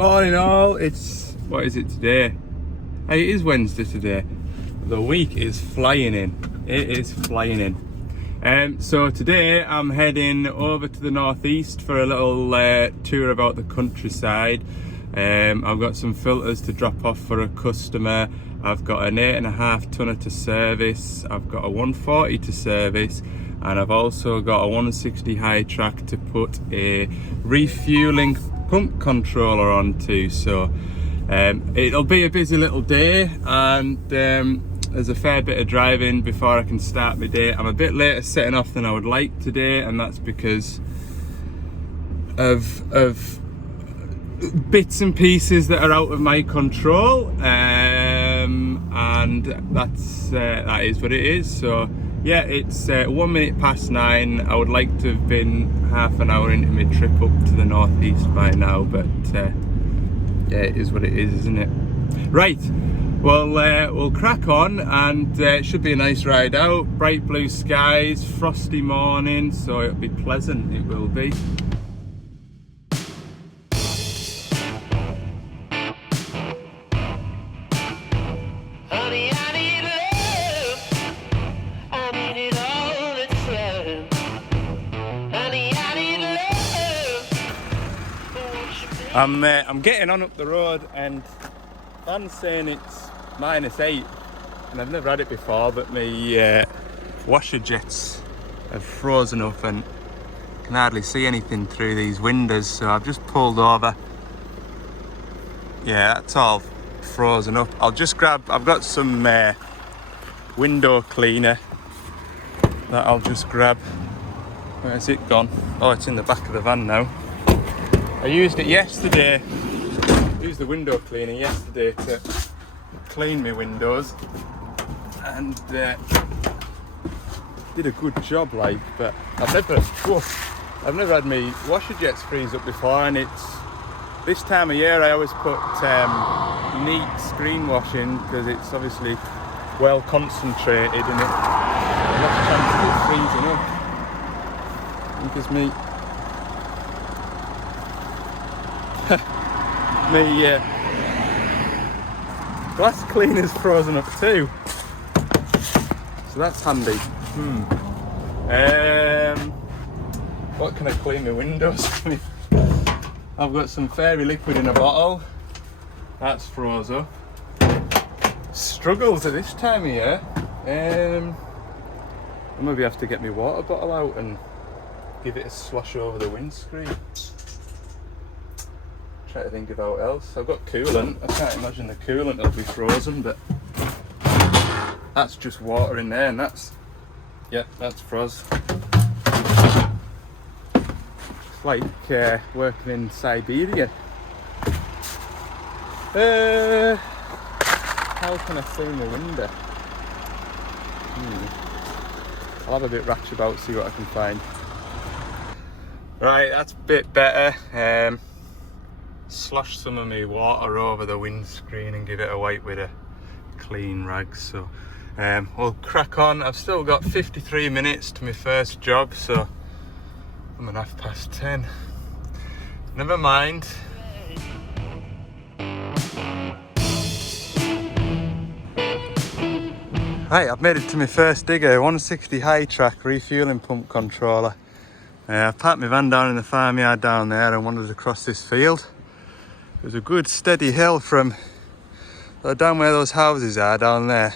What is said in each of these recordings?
Morning all, what is it today? Hey, it is Wednesday today. The week is flying in. It is flying in. So today I'm heading over to the northeast for a little tour about the countryside. I've got some filters to drop off for a customer. I've got an 8.5 tonner to service. I've got a 140 to service. And I've also got a 160 high track to put a refueling pump controller onto. So it'll be a busy little day, and there's a fair bit of driving before I can start my day. I'm a bit later setting off than I would like today, and that's because of bits and pieces that are out of my control, and that is what it is. So yeah, it's 1 minute past 9. I would like to have been half an hour into my trip up to the northeast by now, but yeah, it is what it is, isn't it? Right, well, we'll crack on, and it should be a nice ride out. Bright blue skies, frosty morning, so it'll be pleasant, it will be. I'm getting on up the road, and Van's saying it's -8, and I've never had it before, but my washer jets have frozen up and can hardly see anything through these windows, so I've just pulled over. Yeah, that's all frozen up. I've got some window cleaner that I'll just grab. Where's it gone? Oh, it's in the back of the van now. I used it yesterday, used the window cleaner yesterday to clean my windows, and did a good job, like, but I've never had my washer jets freeze up before, and it's this time of year I always put neat screen washing because it's obviously well concentrated, and it less chance of it freezing up. Because my glass cleaner's frozen up too, so that's handy. What can I clean my windows with? I've got some fairy liquid in a bottle. That's froze up. Struggles at this time of year. I maybe have to get my water bottle out and give it a slosh over the windscreen. Try to think of what else. I've got coolant. I can't imagine the coolant will be frozen, but that's just water in there, and that's froze. It's like working in Siberia. How can I clean the window? I'll have a bit ratchet about, see what I can find. Right, that's a bit better. Slosh some of my water over the windscreen and give it a wipe with a clean rag. So we'll crack on. I've still got 53 minutes to my first job, so I'm at 10:30. Never mind. Right, I've made it to my first digger, 160 high track refueling pump controller. I've parked my van down in the farmyard down there and wandered across this field. There's a good steady hill from down where those houses are down there.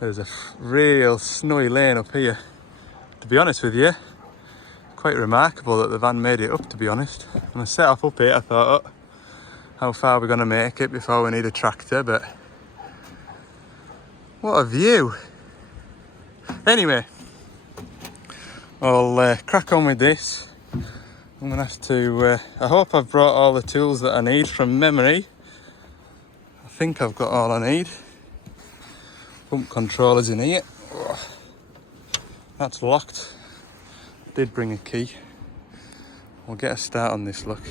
There's a real snowy lane up here. To be honest with you, quite remarkable that the van made it up, to be honest. When I set off up here, I thought, how far are we going to make it before we need a tractor, but what a view. Anyway, I'll crack on with this. I'm going to have to, I hope I've brought all the tools that I need from memory. I think I've got all I need. Pump controller's in here. That's locked. Did bring a key. We'll get a start on this, look.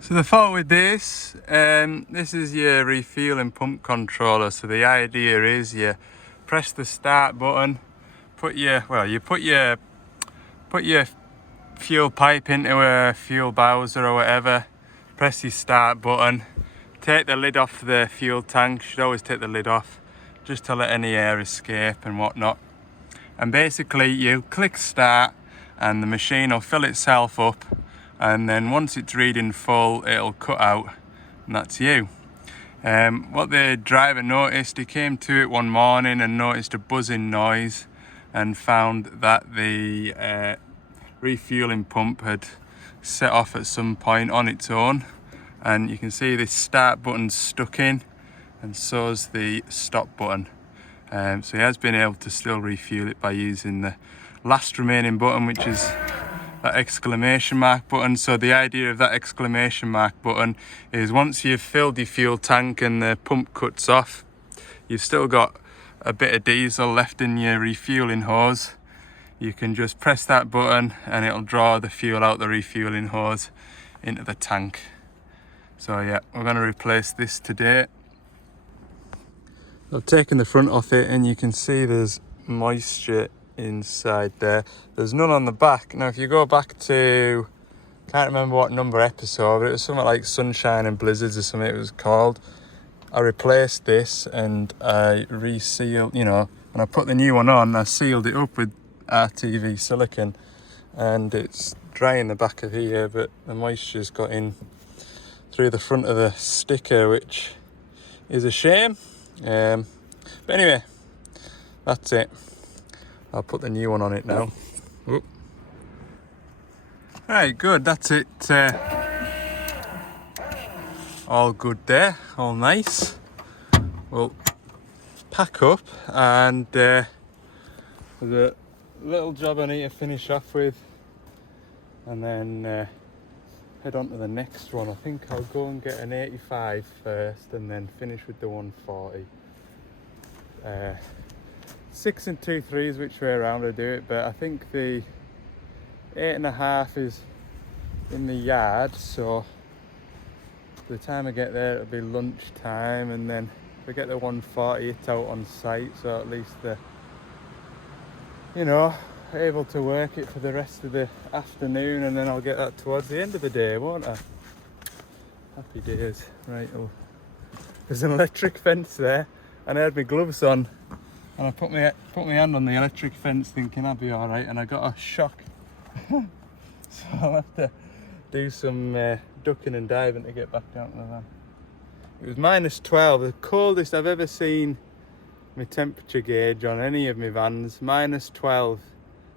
So the thought with this, this is your refueling pump controller. So the idea is you press the start button, put your fuel pipe into a fuel bowser or whatever, press your start button, take the lid off the fuel tank. You should always take the lid off just to let any air escape and whatnot. And basically you click start and the machine will fill itself up, and then once it's reading full it'll cut out, and that's you. What the driver noticed, he came to it one morning and noticed a buzzing noise and found that the refueling pump had set off at some point on its own, and you can see this start button stuck in, and so's the stop button. So he has been able to still refuel it by using the last remaining button, which is that exclamation mark button. So the idea of that exclamation mark button is once you've filled your fuel tank and the pump cuts off, you've still got a bit of diesel left in your refueling hose. You can just press that button and it'll draw the fuel out the refueling hose into the tank. So yeah, we're going to replace this today. I've taken the front off it and you can see there's moisture inside there. There's none on the back. Now if you go back to, can't remember what number episode, but it was something like Sunshine and Blizzards or something it was called. I replaced this and I resealed, you know, when I put the new one on, I sealed it up with RTV silicone, and it's dry in the back of here, but the moisture's got in through the front of the sticker, which is a shame. But anyway, that's it. I'll put the new one on it now. Oop. Right, good, that's it. All good there, all nice. We'll pack up, and there's a little job I need to finish off with, and then head on to the next one. I think I'll go and get an 85 first and then finish with the 140. 6 and 2 3s, which way around I do it, but I think the 8.5 is in the yard, so by the time I get there it'll be lunchtime, and then if I get the 140 it's out on site, so at least the, you know, able to work it for the rest of the afternoon, and then I'll get that towards the end of the day, won't I? Happy days. Right, oh, there's an electric fence there, and I had my gloves on, and I put my hand on the electric fence thinking I'd be alright, and I got a shock. So I'll have to do some ducking and diving to get back down to the van. It was -12, the coldest I've ever seen my temperature gauge on any of my vans. -12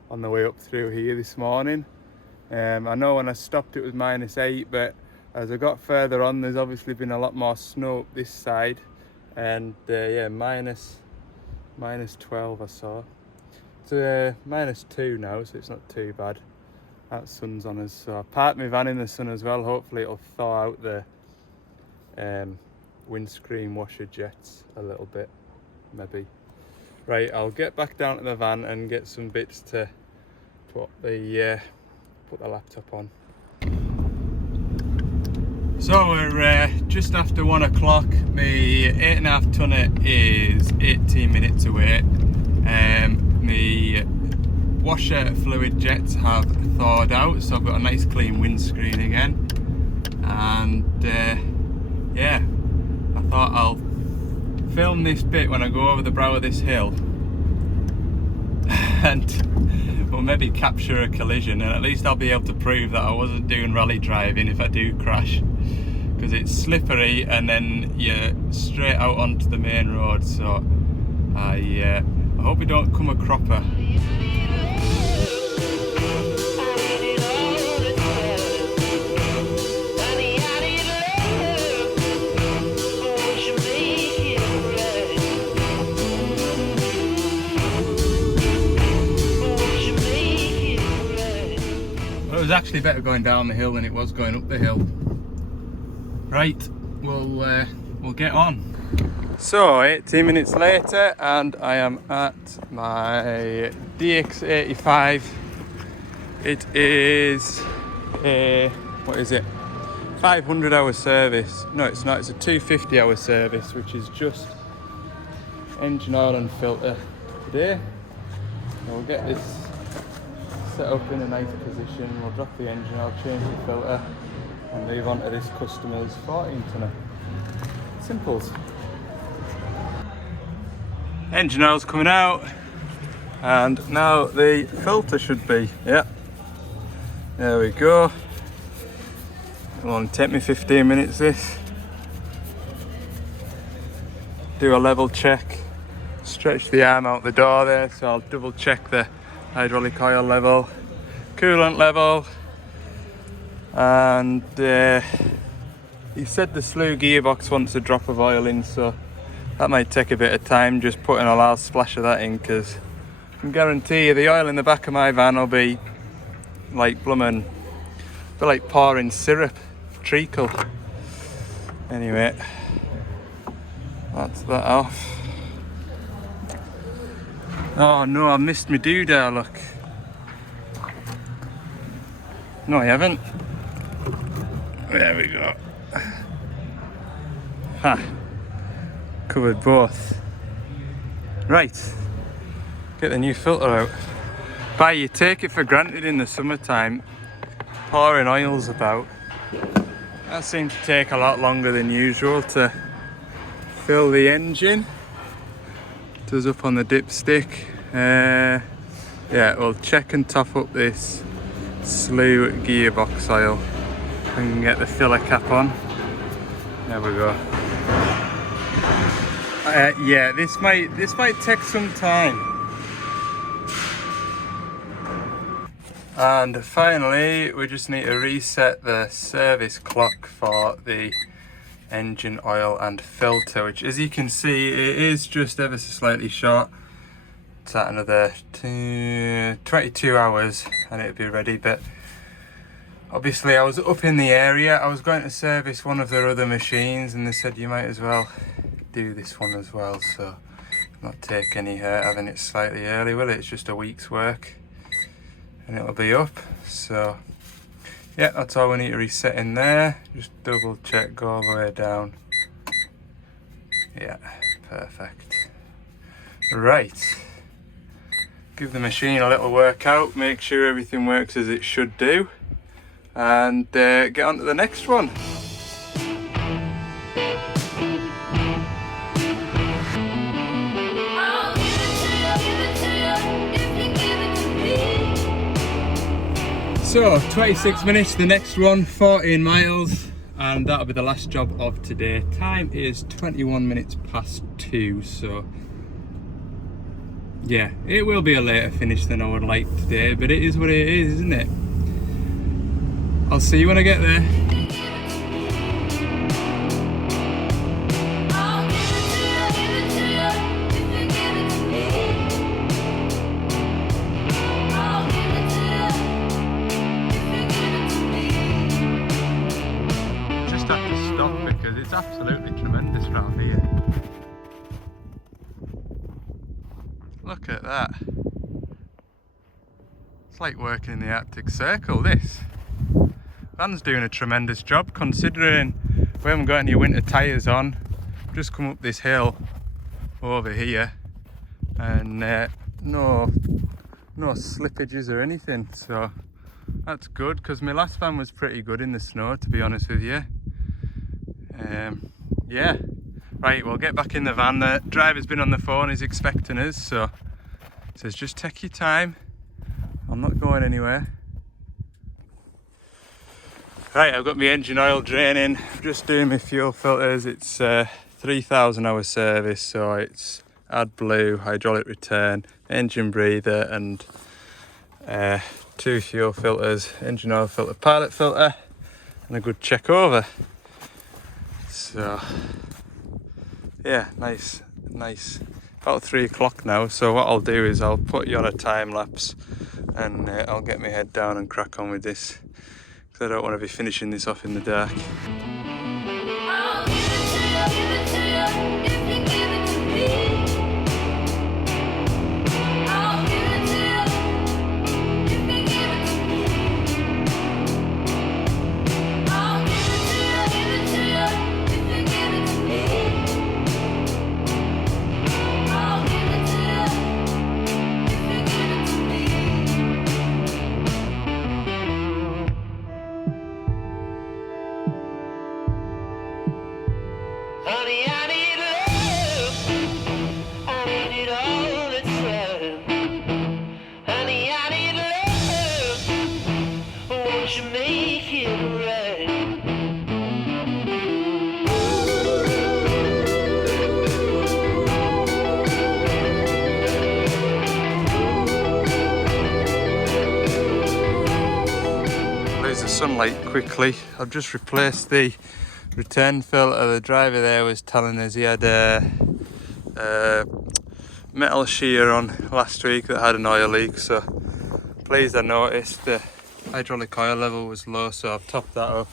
on the way up through here this morning. I know when I stopped it was -8, but as I got further on there's obviously been a lot more snow up this side, and yeah, -12 I saw. It's -2 now, so it's not too bad. That sun's on us, so I parked my van in the sun as well. Hopefully it'll thaw out the windscreen washer jets a little bit, maybe. Right, I'll get back down to the van and get some bits to put the laptop on. So we're just after 1 o'clock. My 8.5 tonner is 18 minutes away. My washer fluid jets have thawed out, so I've got a nice clean windscreen again. And yeah, I thought I'll film this bit when I go over the brow of this hill, and we'll maybe capture a collision, and at least I'll be able to prove that I wasn't doing rally driving if I do crash, because it's slippery and then you're straight out onto the main road. So I hope we don't come a cropper. It was actually better going down the hill than it was going up the hill. Right, we'll get on. So 18 minutes later and I am at my DX85. It is a, what is it, 500 hour service. No, it's not, it's a 250 hour service, which is just engine oil and filter today. And we'll get this set up in a nice position. We'll drop the engine oil, change the filter, and move on to this customer's 14 tonner. Simples. Engine oil's coming out, and now the filter should be, yeah. There we go. It'll only take me 15 minutes this. Do a level check, stretch the arm out the door there, so I'll double check the hydraulic oil level, coolant level, and he said the slew gearbox wants a drop of oil in, so that might take a bit of time, just putting a large splash of that in, because I can guarantee you the oil in the back of my van will be like bloomin', like pouring syrup, treacle. Anyway, that's that off. Oh no, I missed my doodah, look. No, I haven't. There we go. Ha! Covered both. Right. Get the new filter out. But you take it for granted in the summertime, pouring oils about. That seems to take a lot longer than usual to fill the engine. It does up on the dipstick. Yeah, we'll check and top up this slew gearbox oil. I can get the filler cap on. There we go. Yeah, this might take some time. And finally, we just need to reset the service clock for the engine oil and filter, which, as you can see, it is just ever so slightly short. It's at another 22 hours and it'll be ready, but obviously I was up in the area. I was going to service one of their other machines and they said you might as well do this one as well, so not take any hurt having it slightly early, will it? It's just a week's work and it'll be up. So yeah, that's all we need to reset in there. Just double check, go all the way down. Yeah, perfect. Right, give the machine a little workout, make sure everything works as it should do, and get on to the next one. So 26 minutes, the next one, 14 miles, and that'll be the last job of today. Time is 21 minutes past 2, so yeah, it will be a later finish than I would like today, but it is what it is, isn't it? I'll see you when I get there. Because it's absolutely tremendous round here. Look at that. It's like working in the Arctic Circle, this. Van's doing a tremendous job considering we haven't got any winter tyres on. Just come up this hill over here and no slippages or anything, so that's good, because my last van was pretty good in the snow, to be honest with you. Yeah, right, we'll get back in the van. The driver's been on the phone, he's expecting us, so he says just take your time, I'm not going anywhere. Right, I've got my engine oil draining, just doing my fuel filters. It's 3,000 hour service, so it's AdBlue, hydraulic return, engine breather, and 2 fuel filters, engine oil filter, pilot filter, and a good check over. So yeah, nice. About 3 o'clock now, so what I'll do is I'll put you on a time lapse and I'll get my head down and crack on with this, because I don't want to be finishing this off in the dark. Honey, I need love. I need it all the time. Honey, I need love. Won't you make it right? Lose the sunlight quickly. I've just replaced the return filter. The driver there was telling us he had a metal shear on last week that had an oil leak, so pleased I noticed the hydraulic oil level was low, so I've topped that up.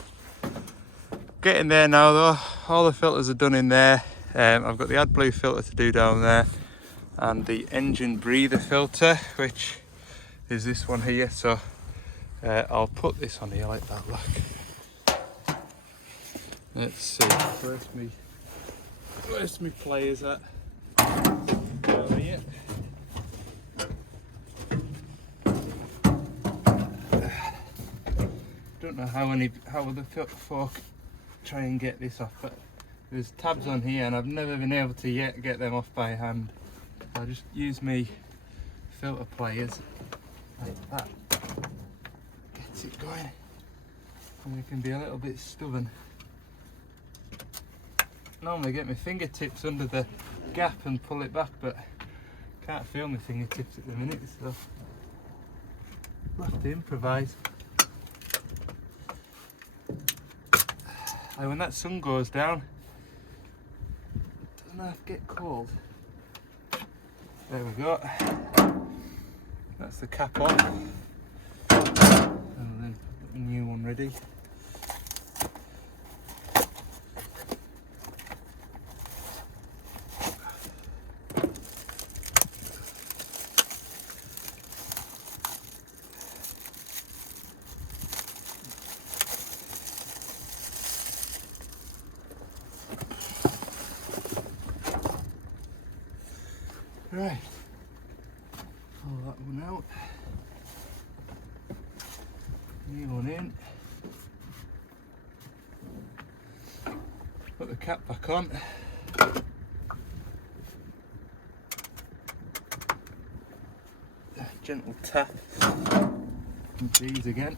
Getting there now though. All the filters are done in there. I've got the AdBlue filter to do down there and the engine breather filter, which is this one here, so I'll put this on here like that, look. Let's see, where's me players at? Over here. Don't know how the fork try and get this off, but there's tabs on here and I've never been able to yet get them off by hand. So I just use me filter pliers like that. Gets it going. And it can be a little bit stubborn. Normally get my fingertips under the gap and pull it back, but can't feel my fingertips at the minute, so I'll have to improvise. And when that sun goes down, it doesn't have to get cold. There we go. That's the cap on. And then put the new one ready. Right, pull that one out, new one in, put the cap back on, gentle tap and these again.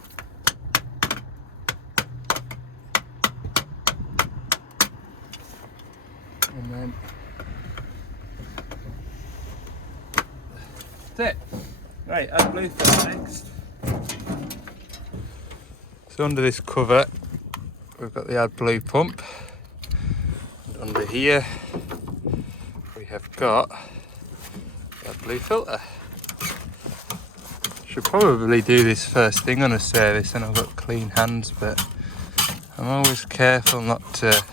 And then that's it. Right, AdBlue filter next. So under this cover we've got the AdBlue pump. And under here we have got the AdBlue filter. Should probably do this first thing on a service and I've got clean hands, but I'm always careful not to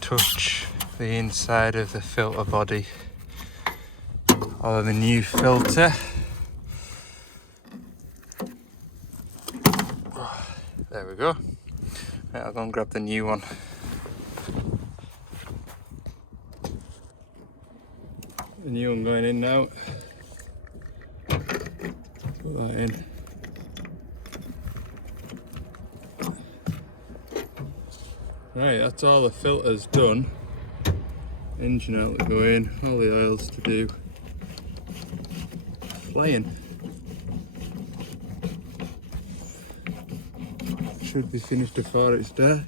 touch the inside of the filter body or the new filter. There we go. Right, I'll go and grab the new one. The new one going in now. Put that in. Right, that's all the filters done. Engine out to go in, all the oils to do. Flying. Should be finished before it's dark.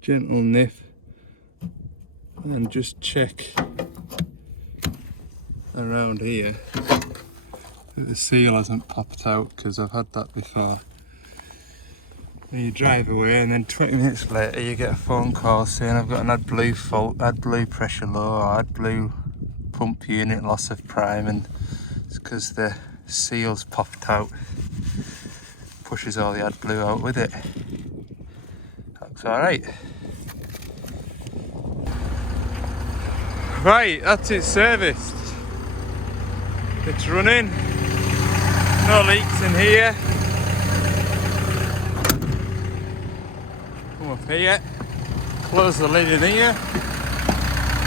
Gentle nip and just check around here that the seal hasn't popped out, because I've had that before. And you drive away and then 20 minutes later you get a phone call saying I've got an AdBlue fault, AdBlue pressure low, or AdBlue pump unit loss of prime, and it's because the seal's popped out. Pushes all the AdBlue out with it. That's alright. Right, that's it serviced. It's running. No leaks in here. Come up here. Close the lid in here.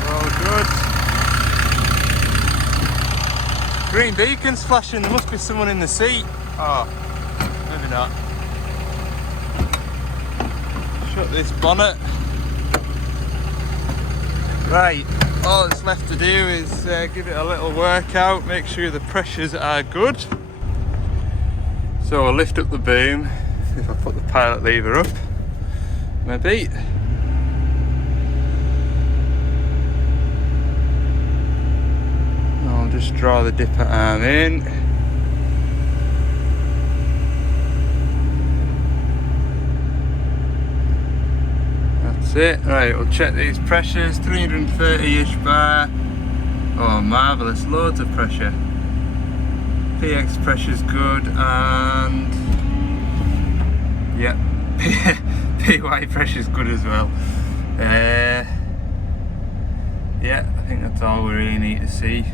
All good. green beacon's flashing. There must be someone in the seat. Oh, maybe not. Shut this bonnet. Right, all that's left to do is give it a little workout, make sure the pressures are good. So I'll lift up the boom, if I put the pilot lever up, maybe. I'll just draw the dipper arm in. That's it. Right, we'll check these pressures. 330-ish bar. Oh, marvellous. Loads of pressure. PX pressure's good, and yeah, PY pressure's good as well. Yeah, I think that's all we really need to see.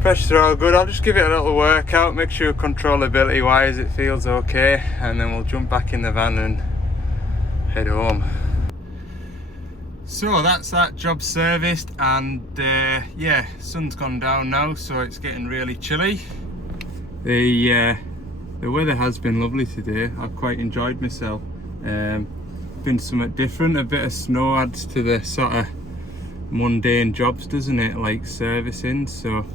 Pressures are all good. I'll just give it a little workout, make sure controllability wise it feels okay, and then we'll jump back in the van and head home. So that's that job serviced, and yeah, sun's gone down now, so it's getting really chilly. The weather has been lovely today. I've quite enjoyed myself. Been somewhat different. A bit of snow adds to the sort of mundane jobs, doesn't it, like servicing. So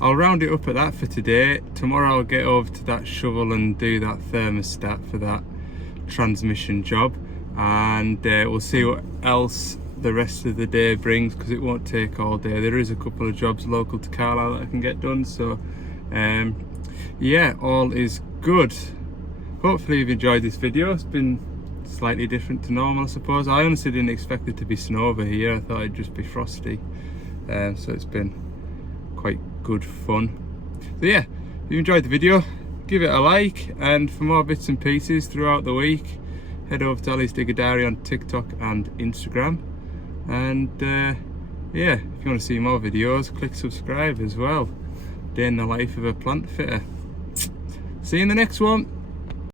I'll round it up at that for today. Tomorrow I'll get over to that shovel and do that thermostat for that transmission job, and we'll see what else the rest of the day brings, because it won't take all day. There is a couple of jobs local to Carlisle that I can get done, so yeah, all is good. Hopefully you've enjoyed this video. It's been slightly different to normal, I suppose. I honestly didn't expect it to be snow over here. I thought it'd just be frosty, so it's been quite good fun. So yeah, if you enjoyed the video, give it a like, and for more bits and pieces throughout the week, head over to Ali's Digger Diary on TikTok and Instagram. And yeah, if you want to see more videos, click subscribe as well. Day in the life of a plant fitter. See you in the next one.